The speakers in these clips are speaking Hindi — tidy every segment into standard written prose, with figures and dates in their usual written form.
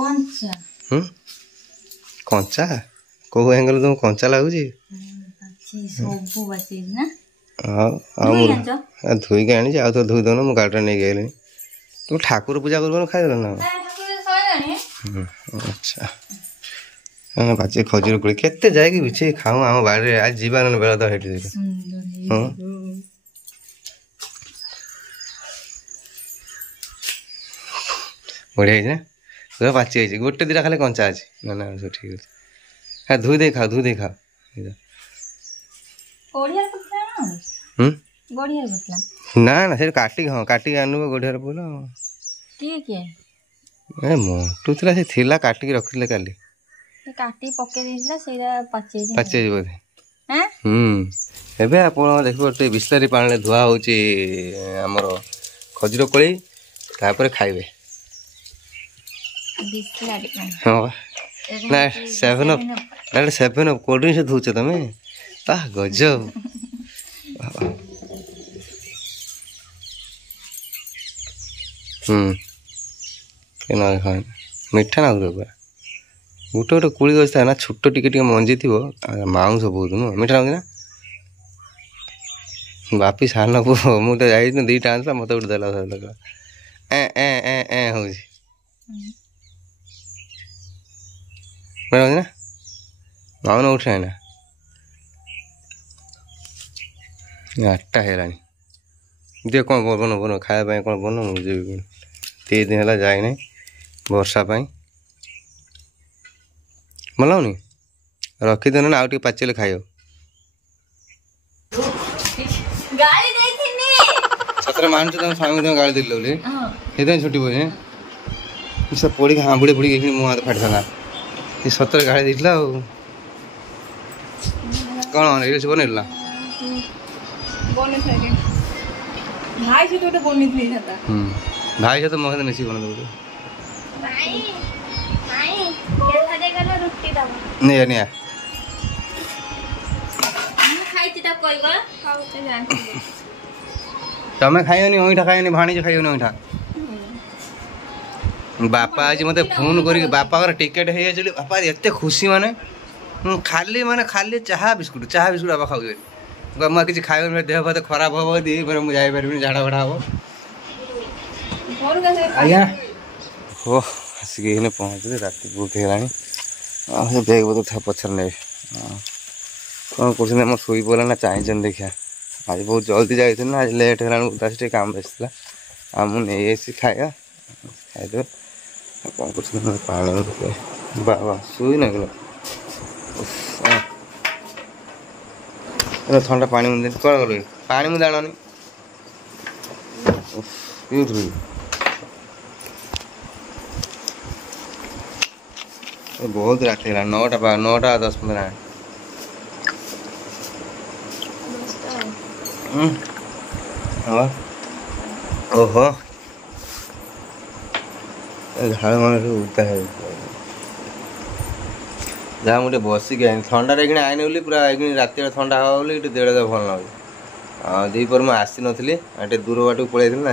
कंचा कंचा को एंगल तुम कंचा लगुच सब बाची ना धोई के आनी तो धोई दौन मुझे गाड़ी नहीं गई तुम ठाकुर पूजा कर खाइल ना अच्छा बाजी खजूर कोड़ी केते जाए बिछे खाऊ आम बाड़ी आज जीवन बेला तो हाँ बढ़िया ना पूरा पाची गोटे दिटा खाली कंचा अच्छे ना ना सब ठीक अच्छे हाँ धोई दे खाओ ना ना से काटिक हाँ काटिक आनु गढ़िया बोल ए मोटू थी से थिला काटिक रखिले काली काटी पके देला सेरा पाचे बोधे एबे आपण देखो बिस्लरी पानी धुआ होची हमर खजूर कोली तापर खाइबे बिस्लरी पानी हां ना 7 अप कोल्ड ड्रिंक से धुच तमे वाह गजब केना खान मीठा ना पूरा गोटे गोटे कोड़ी गछ था ना छोट टिके मंजी थी माउंस बहुत नु मीठा ना बापी सान पु मुझे जाई दीटा आंसला मत गोटे देला ए ए ए ए हो ना माउन उठे ना 8टा है देख कौन बन खाया कौन बन मुझे 3 दिन है जाए ना वर्षा भलाउनी रखीदेन ना आउ पाचिले खाइयो सतरे मान तुम स्वामी तुम गाड़ी दिल बोली छुट्टी बोझे सब पड़ी हाँ बुढ़े बुढ़ी मुँह हाथ फाटी था सतरे गाड़ी देला कौन रील्स बनैला भाई से तो भाई से तो मो मिसी बना दो नहीं नहीं तमें खाइनी ओइठा खाइनी भाणी खाइनी ओइठा बापा आज मत फोन कर बापा टिकेट हो जाए बापा एत खुशी माने खाली चाहा बिस्कुट बाबा खाऊ मुझे कि खाए मेरे देह बहुत खराब हम दी मुझे जापारि झाड़ा भाड़ा हम आज्ञा हो आसिक पहुँचले रात बहुत है बैग बदल था पचर नहीं कौन कर शोई पड़ा ना चाहिए देखा आज बहुत जल्दी जाइए ना आज लेट है उदास काम बेसला आ मुझे खाया खाईदे कौन कर पानी बाबा शोई ना गल ठंडा पानी मुझे कौन गल पानी मुझे आनी पीऊ बहुत रात है 9टा 10-15 ओहो झाड़ मारे उठता है जहाँ मुझे बसिक ठंडा आईनी बोली पूरा रात ठंडा हवा बोली देड़ भल ना दीपर मुझे आसी नी दूर बाट पलि ना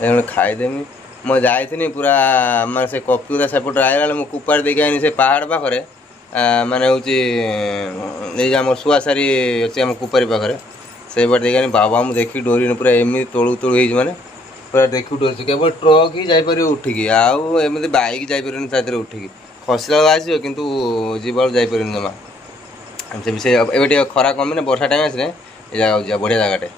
से खाईदेमी मैं जाइनी पूरा मैं से कपिदा सेपट आईला मुझे कुपार देखी आनी से पहाड़ पाखे माने हूँ आम शुआसारी अच्छे आम कुपारी पाखे से बाट देखी बाबा मुझे देखी डोरी पूरा एमती तलू तलू माने पूरा देखी डोरी केवल ट्रक ही जापर उठिकी आमती बैक जापर उठिकी खसला आसो कि जीवा जापर जमा से ए खरा कमी ना वर्षा टाइम आसे जगह बढ़िया जगह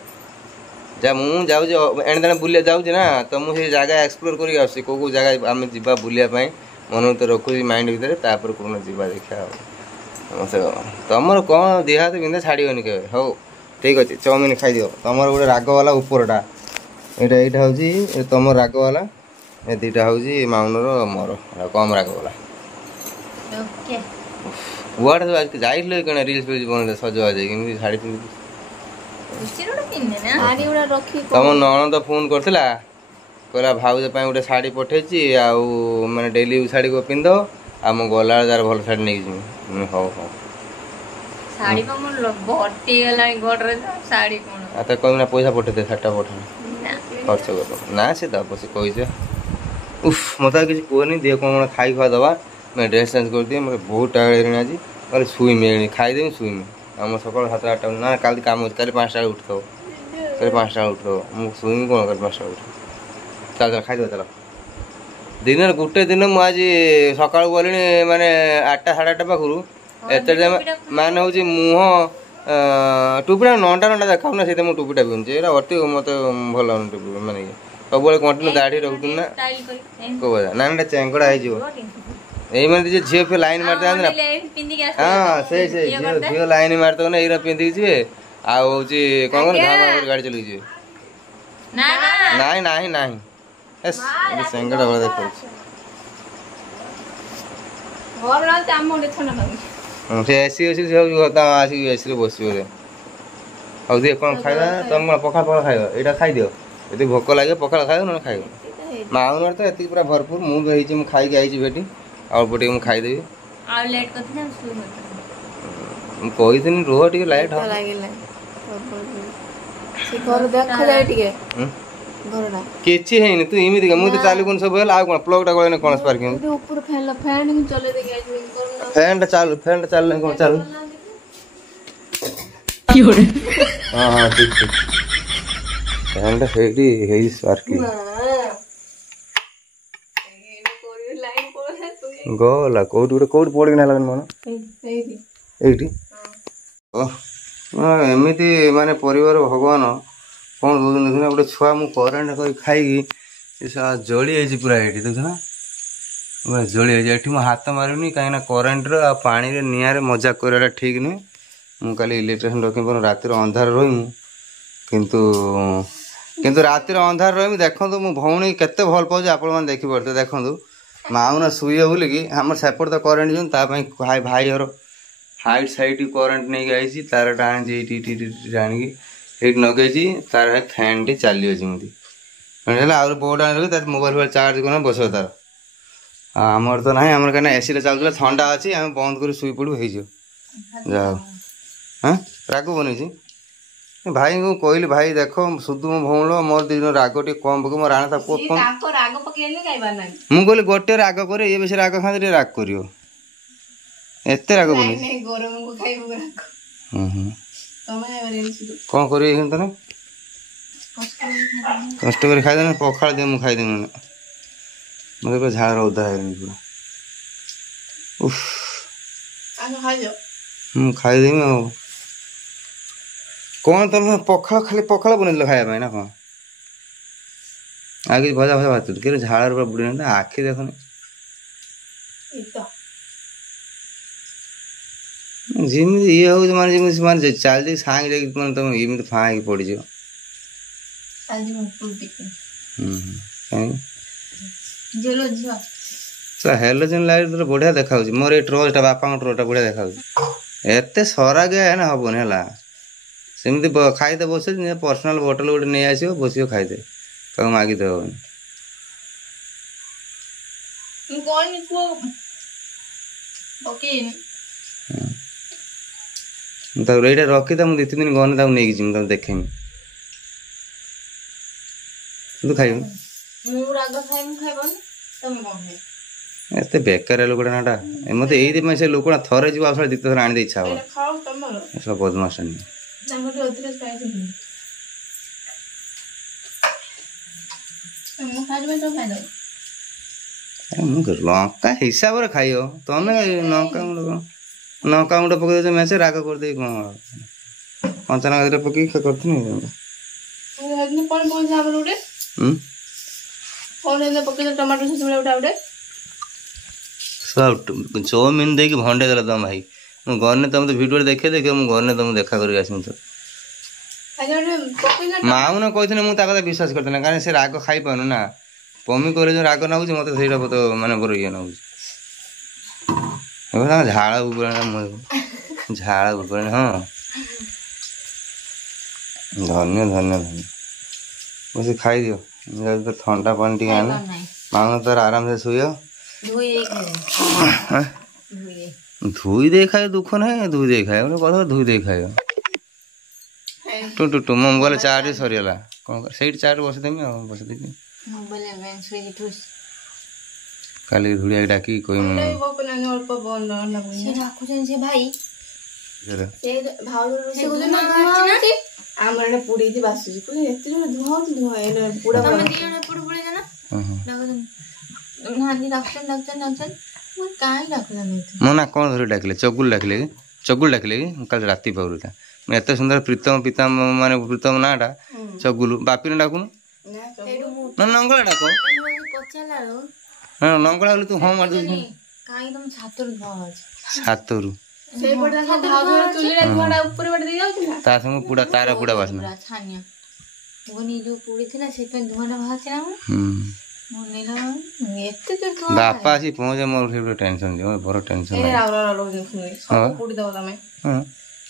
जा मुझे जाऊँ एणे तेणे बुले जाऊँ ना तो मुझे जगह एक्सप्लोर कर कौ जगह आम जा बुलापाई मन तो रखुची माइंड भितर तापर कौन जा देखा तुम कौन देह हाथ बिंधा छाड़नी के हो ठीक अच्छे चाउमिन खाईद तुम गोटे राग वाला उपरटा यहाँ हूँ तुम राग वाला ए दीटा हूँ माउनर मोर कम राग वाला बुआड़े जाइल कौन रिल्स फिल्स बन सजबाज शाढ़ी पिंधि तुम ननद फोन करथिला कहला भाउज गोटे शाढ़ी पठेची आने डेली शाढ़ी को पिंध आ मु गला जार भल शाढ़ी नहीं हौ हौ साड़ी को मोर भर्ती गला घर रे साड़ी कोन आ त कहना पैसा पठे दे 7टा पठे ना खर्च कर ना से दब से कहि से उफ मत किसी कहनी दिए कौन खाई खुआ दवा मैं ड्रेस चेंज कर दिए मतलब बहुत टायर्ड आज कल शुईमी खाईदेवी शुईमी आम सकाल 7-8 ना कल कम अच्छे कल 5टा उठो कल 5टा उठो मुझे शुईमी कौन कल 5टा उठ चल चल खाई चल दिन गोटे दिन मुझे सका गली माने 8टा 8:30 पाखु एत मान हूँ मुह टुपीटा नंटा नंटा देखा ना से टुपीटा पिंधुचे अति मत भल लगुन टुपी माने सब कंटिन्यू दाढ़ी रखुन ना कौ ना ना चेंगड़ा हो यही मैंने झील फे लाइन मारते ना हाँ से झील लाइन मारते ना ये पिंधिक जी आउ कौन गाड़ी चल ना ना ना चेंगड़ा भाई देखा से एसी एसी सब आसिक एसी बस अब दिए कौन खाଇବା तुम कौन पखाड़ पखाड़ खाइब यहाँ खाईदिव यदि भोक लगे पखाड़ खाइब ना खाइब माउन तो ये पूरा भरपूर मुझे खाई आई भेटी अल्प टे खाईदेवी कही रुह टे लाइट किसी है तू इमित मुझे चालू कौन सब प्लग टा गले कौन स्पार्किंग फैन चालू कौन चालू हाँ हाँ ठीक ठीक फैन टा है स्पार्किंग गला कौट कौट पड़ना लगन मन एमती माने परिवार भगवान कौन कौन देखना गोटे छुआ मु करेन्ट कर खाई जली पूरा ये देखना जली ये हाथ मारूनी कहीं करेन्ट पानी निआरे मजाक कर ठीक नुहे मुझे इलेक्ट्रिशियन रखी रातिर अंधार रही किंतु किंतु रातिर अंधार रही देखो मो भौणी केते भल पाऊँ आपण मैंने देखिपे देखूँ माउना शुए बोलिकी आम सेपट तो करेन्ट जो भाई भाई हर हाइट साइड करेन्ट नहीं आई तार आनिकी ये नगे तार फैन टी चलिए जमी आउर बोर्ड आने मोबाइल चार्ज करना बस तार आमर तो ना आम कहीं एसी चलता ठंडा अच्छी आम बंद कर शुई पड़ू हो जाओ हाँ राग बनी भाई को कहली भाई देख सुधु मो भौल मोर दिन राग टे कम पक मोर राणा मुझे कहली गोटे राग कर ये बेस राग खाते राग कर एत राग बनी कौन कर कष्ट कर खाई पखाड़ दे मुझे खाईदे मत पूरा झाड़ उदा है पूरा खाईदेमी आ कौन तुम पखाड़ खाली पखाड़ बन खाया ना कौन आगे भजा भजा भात कि झाड़ पूरा बुढ़ी ना आखि देखनी जमी ये हूँ माने चलती सांगे मैंने तुम एमती फाँ पड़ हेलोजन लाइट तो बढ़िया देखा मोर ये ट्रोलटा बापा ट्रोलटा बढ़िया देखा एत सरा गया है ना हबन है सेमती खाईदे बस पर्सनाल बोतल गोटे नहीं आस बस खाईदे कहीं मागिदे हेनी ये रखी था मुझे 2-3 दिन गने नहीं जी देखेमी तू खाइब एत बेकार लोकटा नाटा मत ये से लोकटा थरे जी आस 2 थर आने इच्छा हे सब बदमाश लंका हिसाब से खाई तुम लंका मुंडे पकड़ मैच राग कर दे कंचा लंका पकई करती सब चौमिन दे भंडे देला तुम भाई मुझे गने तुम तो भिडियो देखे देखे मुझे गने तुम देखा कर माऊ ना कहते मुझे विश्वास करते कारण से राग खाई पानु ना पमी कर जो राग नाऊँ मत तो माने बड़ ये नाऊँ झाड़ उपरे झाड़ उपरे हाँ धन्य धन्य धन्य बस खाई दियो तो ठंडा पानी टी आने मानो तार आराम से शुए धुई दे खाए दुख ना धुई दे खाए कथा धुई दे खाए टू टू टू मो मोबाइल चार्ज सरीगला कौन से चार्ज बसदेमी बसदेवी କାଲି ଧୁଳିଆ ଡାକି କହିବି ଅଳ୍ପ ବନ୍ଦ ଲାଗୁନି ସେ ଡାକୁଛନ୍ତି ସେ ଭାଇ ସେ ଭାଉଜ ରୋଷେଇ କରୁଛନ୍ତି ଆମର ଏଇଟା ପୁଡେଇକି ବାସୁଛି ଏତେ ଜୋରେ ଧୂଆଁ ହଉଛି ଧୂଆଁ ଏଇଟା ପୁଡା ତମେ ଦି ଜଣ ଏପଟେ ପୁଡେଇଛ ନା ନାହାନ୍ତି ଡାକୁଛନ୍ତି ମୁଁ କାହିଁ ଡାକୁଛନ୍ତି ମୋ ନା କ'ଣ ଧରି ଡାକିଲେ ଚଗୁଲ ଡାକିଲେ କି କାଲି ରାତି ପାଉରୁଟା ଏତେ ସୁନ୍ଦର ପ୍ରୀତମ ପିତାମ ମାନେ ପ୍ରୀତମ ନାଁଟା ଚଗୁଲୁ ବାପିନେ ଡାକୁନୁ ନା ନଙ୍ଗଳା ଡାକ ହଁ ନଙ୍ଗଳା ହେଲେ ତୁ ହଁ ମାରିଦଉଛୁ ଛାତରୁ ତା ସାଙ୍ଗେ ପୁଡା ତାର ପୁଡା ବାସ୍ନା ବାପା ଆସି ପହଞ୍ଚେ ମୋର ଟେନସନ ବଡ ଟେନସନ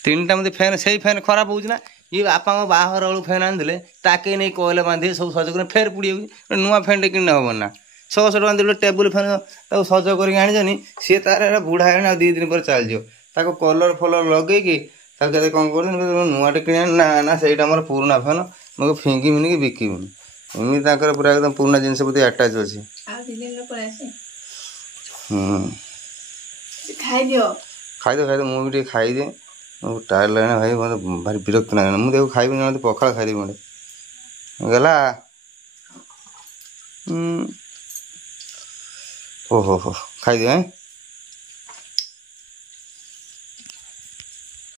ତିନିଟା ମତେ ଫ୍ୟାନ୍ ସେଇ ଫ୍ୟାନ୍ ଖରାପ ହଉଛି ନା ଇଏ ବାପାଙ୍କ ବାହାଘର ବେଳୁ ଫ୍ୟାନ୍ ଆଣିଦେଲେ ତାକେ ନେଇ କୋଇଲା ବାନ୍ଧି ସବୁ ସଜ କରି ଫେର ପୁଡ଼ି ଯାଉଛି ନୂଆ ଫ୍ୟାନ୍ଟେ କିଣି ହବ ନା 600 ଟଙ୍କା ଦେଲେ ଟେବୁଲ ଫ୍ୟାନ୍ ତାକୁ ସଜ କରିକି ଆଣିଛନି ସିଏ ତାର ବୁଢା ହେଇନି ଆଉ 2 ଦିନ ପରେ ଚାଲିଯିବ ତାକୁ କଲର ଫଲର ଲଗେଇକି ତାକୁ କେତେ କ'ଣ କରୁଛନ୍ତି ନୂଆଟେ କିଣି ଆଣି ନା ସେଇଟା ଆମର ପୁରୁଣା ଫ୍ୟାନ୍ ମୁଁ ଫିଙ୍ଗି ମିନିକି ବିକିବୁନି ଏମିତି ତାଙ୍କର ପୁରା ଏକଦମ ପୁରୁଣା ଜିନିଷ ପ୍ରତି ଆଟାଚ୍ ଅଛି ଖାଇଦିଅ ମୁଁ ବି ଟିକେ ଖାଇଦିଏ टायर लगे भाई मतलब भारी विरक्त ना मुझे देखो खाई भी पखाड़ खाई मटे गला ओहो हो खाई दिए